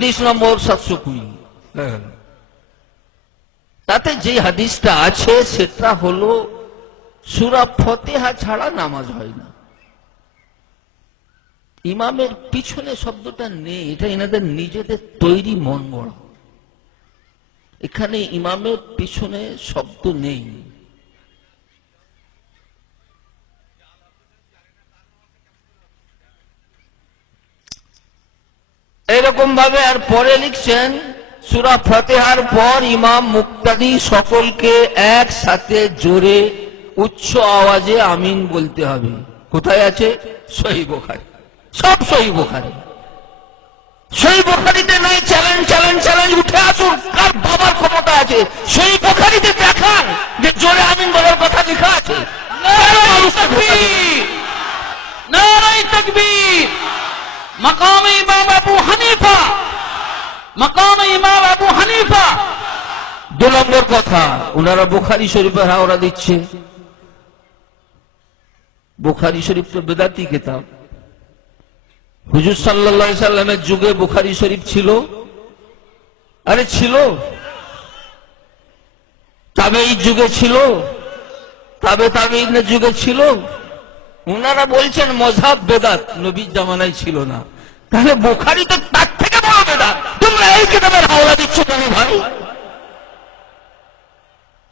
হাদিস নম্বর 720। তাতে যে হাদিসটা আছে সেটা হলো সূরা ফাতিহা ছাড়া নামাজ হয় না। ইমামের পিছনে শব্দটা নেই, এটা এনাদের নিজেদের তৈরি মন গড়া। এখানে ইমামের পিছনে শব্দ নেই। এরকম ভাবে আর পরে লিখছেন সূরা ফাতিহার পর ইমাম মুক্তাদি সকলকে একসাথে জোরে উচ্চ আওয়াজে আমিন বলতে হবে। কোথায় আছে? সহিহ বুখারী। সব সহিহ বুখারী। সহিহ বুখারীতে নাই চ্যালেঞ্জ চ্যালেঞ্জ চ্যালেঞ্জ উঠে আসুন, কার বাবার ক্ষমতা আছে সহিহ বুখারীতে দেখান যে জোরে আমিন বলার কথা লেখা আছে। নারায়ে তাকবীর, নারায়ে তাকবীর। মাকাম ইমাম আবু হানিফা, মাকাম ইমাম আবু হানিফা। 2 নম্বর কথা, ওনারা বুখারী শরীফের হাওড়া দিচ্ছে। বুখারী শরীফ তো বেদাতি কিতাব। হুজুর সাল্লাল্লাহু আলাইহি সাল্লামের যুগে বুখারী শরীফ ছিল? আরে ছিল। তাবেঈ যুগে ছিল? তাবেঈনের যুগে ছিল? ওনারা বলছেন মযহাব বেদাত, নবীর জামানায় ছিল না। তাহলে বুখারী তো তার থেকে বড় বেদাত। তোমরা এই কিতাবের হাওলা দিচ্ছ কেন ভাই?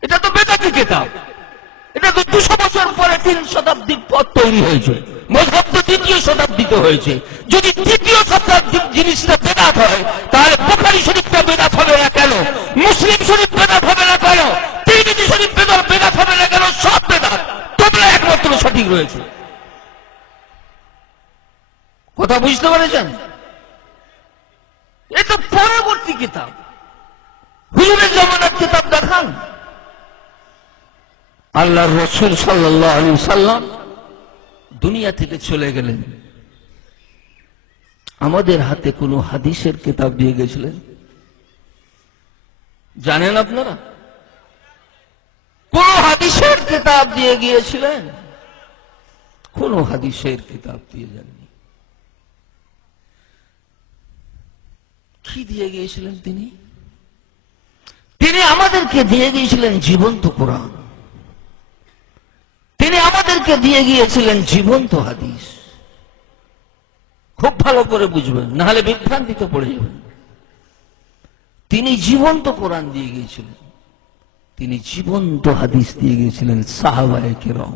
এটা তো বেদাতি কিতাব। এটা তো 200 বছর পরে 3 শতাব্দীর পর তৈরি হয়েছে। মযহাব তো 2য় শতাব্দীতে হয়েছে। যদি 2য় শতাব্দীর জিনিসটা বেদাত হয় তাহলে বুখারী শরীফটা বেদাত হবে না কেন? মুসলিম শরীফ বেদাত হবে না কেন? তিরমিজি শরীফ বেদাত হবে না কেন? সব বেদাত। তোমরা একমাত্র সঠিক রয়েছে। কথা বুঝতে পেরেছেন? এটা পরবর্তী কিতাব, হুজুরের জামানার কিতাব দেখান। আল্লাহর রাসূল সাল্লাল্লাহু আলাইহি সাল্লাম দুনিয়া থেকে চলে গেলেন, আমাদের হাতে কোন হাদিসের কিতাব দিয়ে গেছিলেন? জানেন আপনারা? কোন হাদিসের কিতাব দিয়ে গিয়েছিলেন? কোন হাদিসের কিতাব দিয়ে যাননি। কি দিয়ে গিয়েছিলেন তিনি? তিনি আমাদেরকে দিয়ে গিয়েছিলেন জীবন্ত কোরআন। তিনি আমাদেরকে দিয়ে গিয়েছিলেন জীবন্ত হাদিস। খুব ভালো করে বুঝবেন, না হলে বিভ্রান্তিতে পড়ে যাবেন। তিনি জীবন্ত কোরআন দিয়ে গিয়েছিলেন, তিনি জীবন্ত হাদিস দিয়ে গিয়েছিলেন সাহাবায়ে কেরাম।